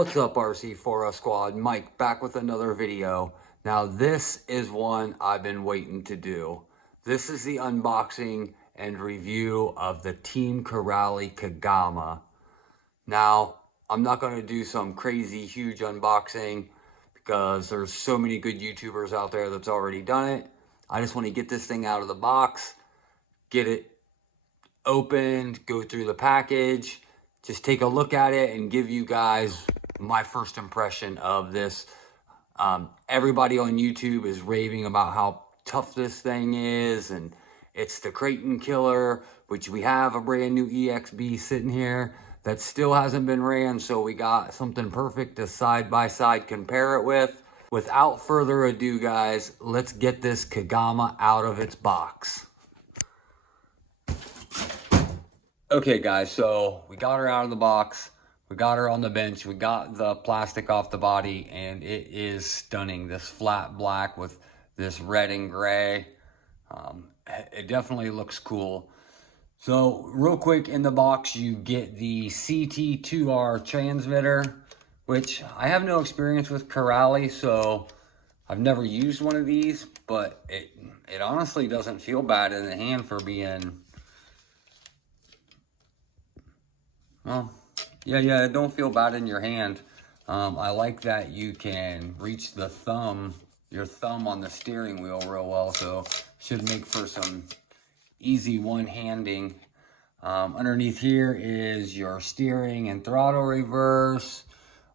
What's up, RC4 squad? Mike back with another video. Now this is one I've been waiting to do. This is the unboxing and review of the Team Corally Kagama. Now I'm not going to do some crazy huge unboxing because there's so many good YouTubers out there that's already done it. I just want to get this thing out of the box, get it opened, go through the package, just take a look at it and give you guys my first impression of this. Everybody on YouTube is raving about how tough this thing is, and it's the Kraton killer, which we have a brand new EXB sitting here that still hasn't been ran, so we got something perfect to side-by-side compare it with. Without further ado, guys, let's get this Kagama out of its box. Okay, guys, so we got her out of the box. We got her on the bench. We got the plastic off the body, and it is stunning. This flat black with this red and gray. It definitely looks cool. So real quick, in the box, you get the CT2R transmitter, which I have no experience with Corally, so I've never used one of these, but it honestly doesn't feel bad in the hand for being... Well, yeah, it don't feel bad in your hand. I like that you can reach the your thumb on the steering wheel real well, so should make for some easy one-handing. Underneath here is your steering and throttle reverse,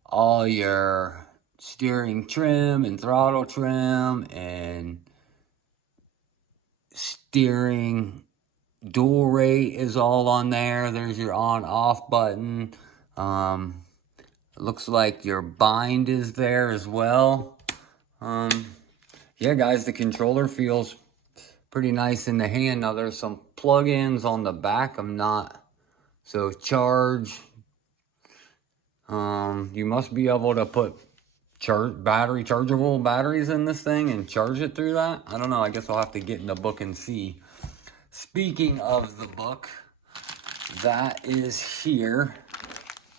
all your steering trim and throttle trim, and steering dual rate is all on there. There's your on-off button. It looks like your bind is there as well. Yeah, guys, the controller feels pretty nice in the hand. Now there's some plug-ins on the back. So charge. You must be able to put chargeable batteries in this thing and charge it through that. I don't know. I guess I'll have to get in the book and see. Speaking of the book, that is here.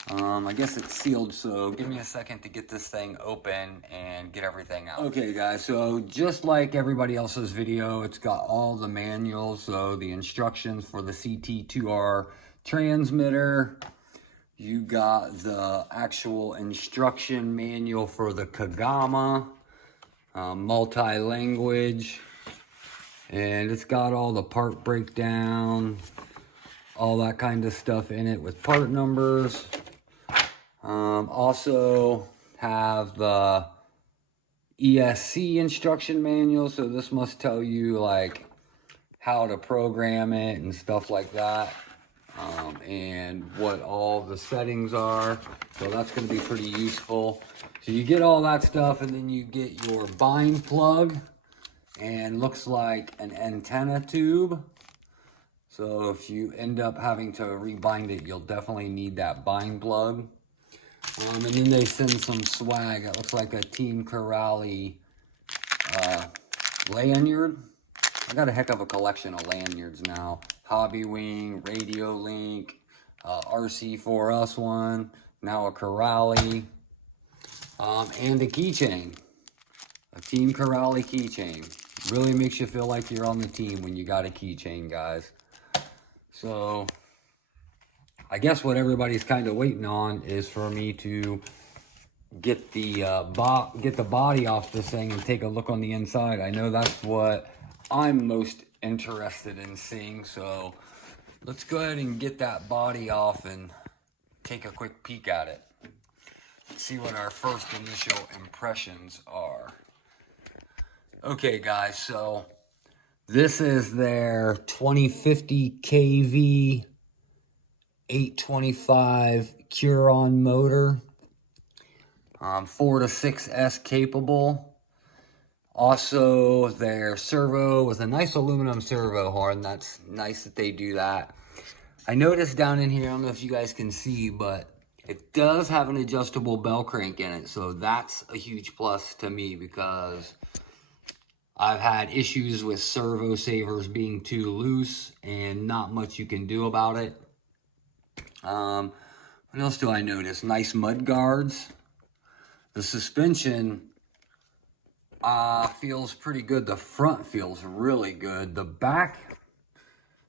I guess it's sealed, so give me a second to get this thing open and get everything out. Okay, guys, so just like everybody else's video, it's got all the manuals, so the instructions for the CT2R transmitter. You got the actual instruction manual for the Kagama, multi-language. And it's got all the part breakdown, all that kind of stuff in it with part numbers. Also have the ESC instruction manual, so this must tell you like how to program it and stuff like that, and what all the settings are. So that's going to be pretty useful. So you get all that stuff, and then you get your bind plug. And looks like an antenna tube. So if you end up having to rebind it, you'll definitely need that bind plug. And then they send some swag. It looks like a Team Corally lanyard. I got a heck of a collection of lanyards now. HOBBYWING, Radio Link, RC4 one, now a Corally, and a keychain. A Team Corally keychain. Really makes you feel like you're on the team when you got a keychain, guys. So, I guess what everybody's kind of waiting on is for me to get the body off this thing and take a look on the inside. I know that's what I'm most interested in seeing. So, let's go ahead and get that body off and take a quick peek at it. Let's see what our first initial impressions are. Okay, guys, so this is their 2050 kV 825 Curon motor, 4 to 6S capable. Also, their servo with a nice aluminum servo horn. That's nice that they do that. I noticed down in here, I don't know if you guys can see, but it does have an adjustable bell crank in it. So that's a huge plus to me because I've had issues with servo savers being too loose and not much you can do about it. But What else do I notice? Nice mud guards. The suspension feels pretty good. The front feels really good. The back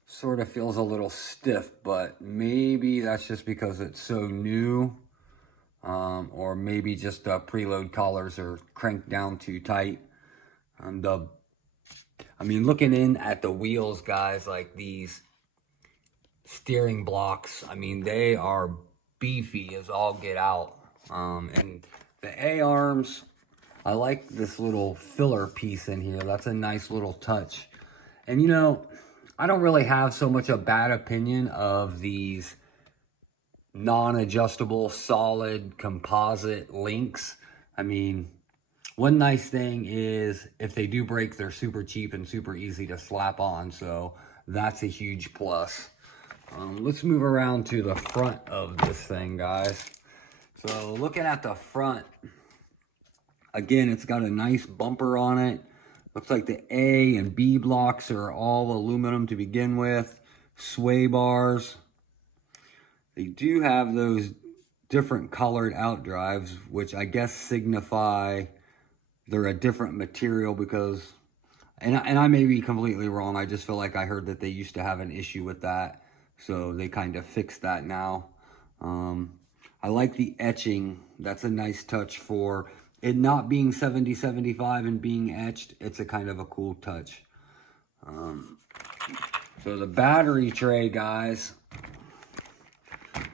sort of feels a little stiff, but maybe that's just because it's so new. Or maybe just the preload collars are cranked down too tight. I mean, looking in at the wheels, guys, like these steering blocks, I mean, they are beefy as all get out. And the ARRMAs, I like this little filler piece in here. That's a nice little touch. And you know, I don't really have so much a bad opinion of these non-adjustable solid composite links. I mean, one nice thing is if they do break, they're super cheap and super easy to slap on, so that's a huge plus. Let's move around to the front of this thing, guys. So looking at the front, again, it's got a nice bumper on it. Looks like the A and B blocks are all aluminum to begin with. Sway bars. They do have those different colored outdrives, which I guess signify they're a different material because, and I may be completely wrong, I just feel like I heard that they used to have an issue with that, so they kind of fixed that now. I like the etching. That's a nice touch for it not being 70/75 and being etched. It's a kind of a cool touch. So the battery tray, guys,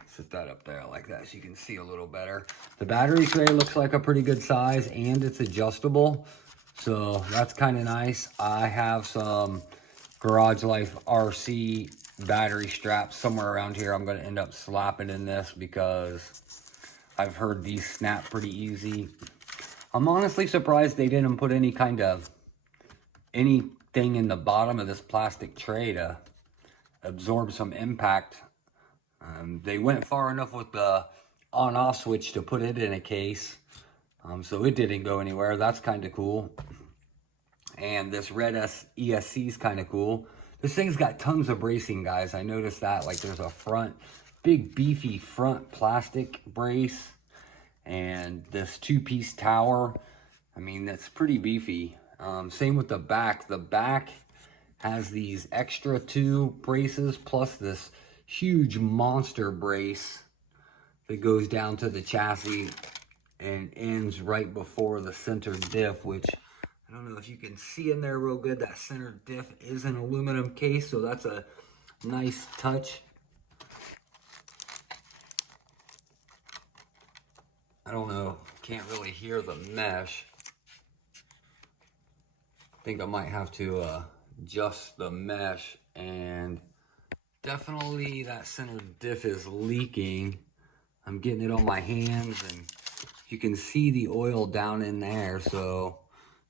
set that up there like that so you can see a little better. The battery tray looks like a pretty good size and it's adjustable, so that's kind of nice. I have some Garage Life RC battery straps somewhere around here. I'm going to end up slapping in this because I've heard these snap pretty easy. I'm honestly surprised they didn't put anything in the bottom of this plastic tray to absorb some impact. They went far enough with the on-off switch to put it in a case, so it didn't go anywhere. That's kind of cool. And this red ESC is kind of cool. This thing's got tons of bracing, guys. I noticed that. Like, there's a big beefy front plastic brace, and this two-piece tower. I mean, that's pretty beefy. Same with the back. The back has these extra 2 braces plus this huge monster brace that goes down to the chassis and ends right before the center diff, which I don't know if you can see in there real good. That center diff is an aluminum case, so that's a nice touch. I don't know, can't really hear the mesh. I think I might have to adjust the mesh, and definitely that center diff is leaking. I'm getting it on my hands and you can see the oil down in there, so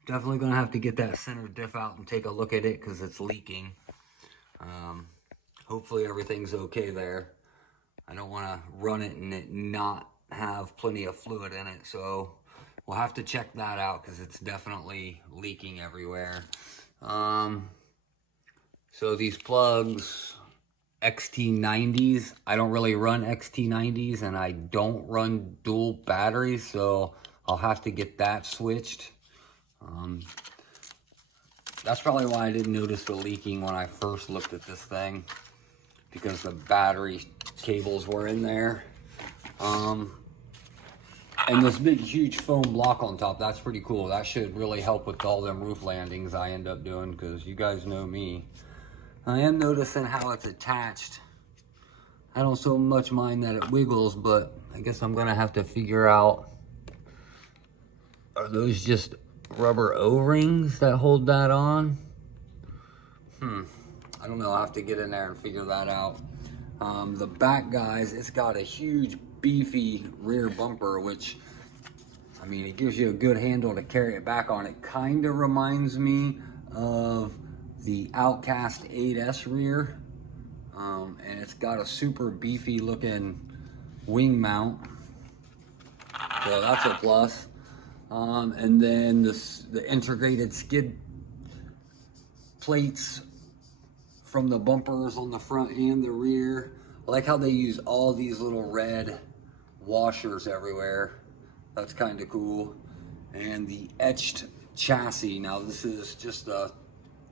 definitely gonna have to get that center diff out and take a look at it because it's leaking. Hopefully everything's okay there. I don't want to run it and it not have plenty of fluid in it, so we'll have to check that out because it's definitely leaking everywhere. So these plugs, XT90s, I don't really run XT90s and I don't run dual batteries, so I'll have to get that switched. That's probably why I didn't notice the leaking when I first looked at this thing, because the battery cables were in there. And this big huge foam block on top, that's pretty cool. That should really help with all them roof landings I end up doing, because you guys know me. I am noticing how it's attached. I don't so much mind that it wiggles, but I guess I'm gonna have to figure out, are those just rubber O-rings that hold that on? I don't know, I'll have to get in there and figure that out. The back, guys, it's got a huge beefy rear bumper, which, I mean, it gives you a good handle to carry it back on. It kind of reminds me of the Outcast 8S rear, and it's got a super beefy looking wing mount, so that's a plus. And then the integrated skid plates from the bumpers on the front and the rear. I like how they use all these little red washers everywhere. That's kind of cool. And the etched chassis. Now this is just a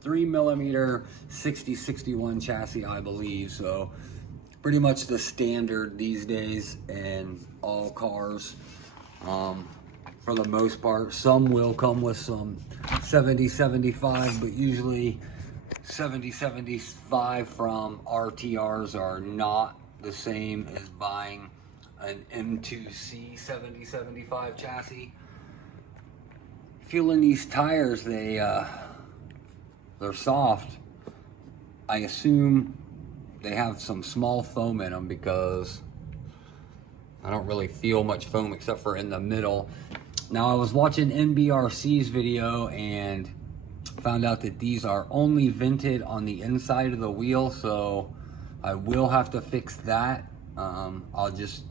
3mm 6061 chassis, I believe. So pretty much the standard these days in all cars. For the most part, some will come with some 7075, but usually 7075 from RTRs are not the same as buying an M2C 7075 chassis. Feeling these tires, they're soft. I assume they have some small foam in them because I don't really feel much foam except for in the middle. Now I was watching NBRC's video and found out that these are only vented on the inside of the wheel, so I will have to fix that. I'll just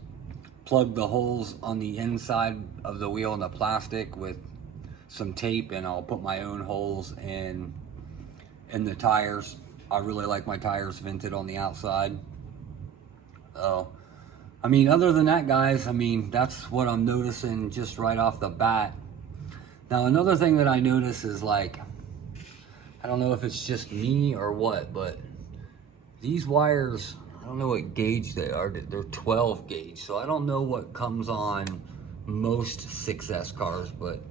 plug the holes on the inside of the wheel in the plastic with some tape, and I'll put my own holes in the tires. I really like my tires vented on the outside. So, I mean, other than that, guys, I mean, that's what I'm noticing just right off the bat. Now, another thing that I notice is, like, I don't know if it's just me or what, but these wires, I don't know what gauge they are. They're 12 gauge, so I don't know what comes on most 6S cars, but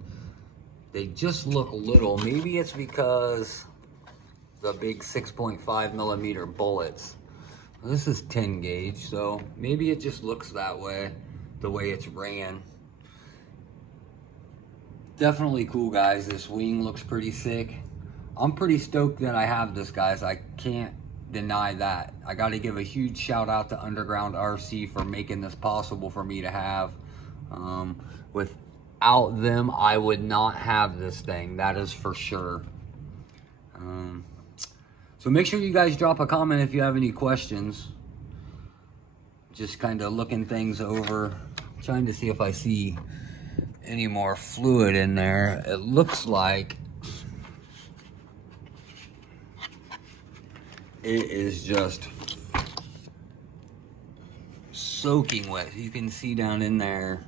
they just look little. Maybe it's because the big 6.5mm bullets. This is 10 gauge, so maybe it just looks that way, the way it's ran. Definitely cool, guys. This wing looks pretty sick. I'm pretty stoked that I have this, guys. I can't deny that. I got to give a huge shout out to Underground RC for making this possible for me to have. Without them, I would not have this thing. That is for sure. So make sure you guys drop a comment if you have any questions. Just kind of looking things over, trying to see if I see any more fluid in there. It looks like it is just soaking wet. You can see down in there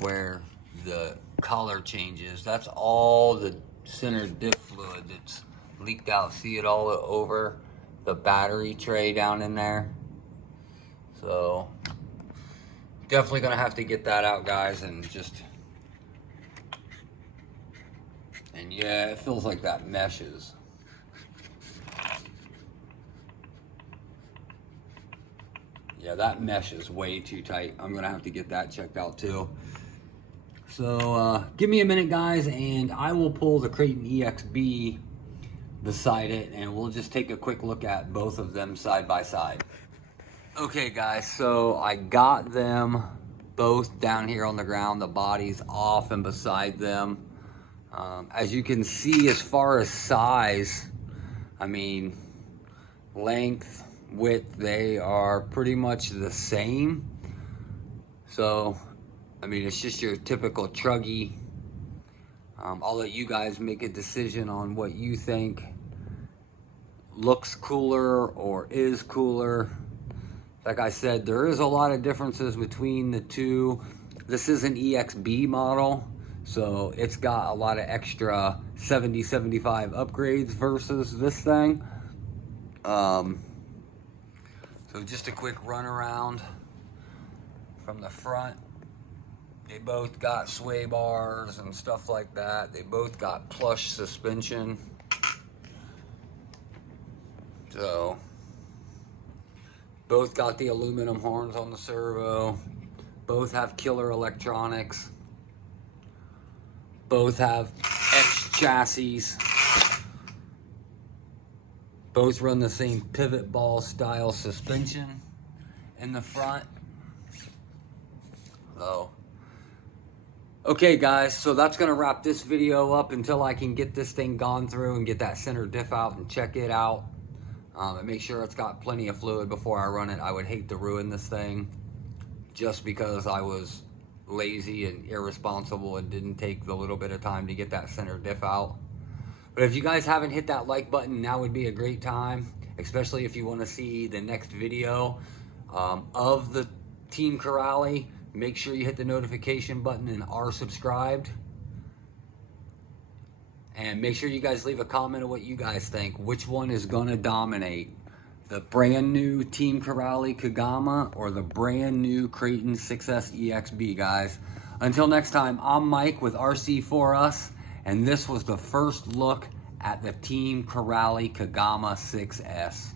where the color changes. That's all the center diff fluid that's leaked out. See it all over the battery tray down in there. So definitely gonna have to get that out, guys, and yeah, it feels like that meshes. Yeah, that mesh is way too tight. I'm gonna have to get that checked out too. So give me a minute, guys, and I will pull the Kraton EXB beside it, and we'll just take a quick look at both of them side by side. Okay, guys, so I got them both down here on the ground, the bodies off and beside them. As you can see, as far as size, I mean, length, width, they are pretty much the same. So, I mean, it's just your typical truggy. I'll let you guys make a decision on what you think looks cooler or is cooler. Like I said, there is a lot of differences between the two. This is an EXB model, so it's got a lot of extra 7075 upgrades versus this thing. So just a quick run around from the front. They both got sway bars and stuff like that. They both got plush suspension. So, both got the aluminum horns on the servo. Both have killer electronics. Both have X chassis. Both run the same pivot ball style suspension in the front. So, okay, guys, so that's gonna wrap this video up until I can get this thing gone through and get that center diff out and check it out. And make sure it's got plenty of fluid before I run it. I would hate to ruin this thing just because I was lazy and irresponsible and didn't take the little bit of time to get that center diff out. But if you guys haven't hit that like button, now would be a great time, especially if you want to see the next video of the Team Corally. Make sure you hit the notification button and are subscribed. And make sure you guys leave a comment of what you guys think. Which one is gonna dominate? The brand new Team Corally Kagama or the brand new Kraton 6S EXB, guys? Until next time, I'm Mike with RC4Us, and this was the first look at the Team Corally Kagama 6S.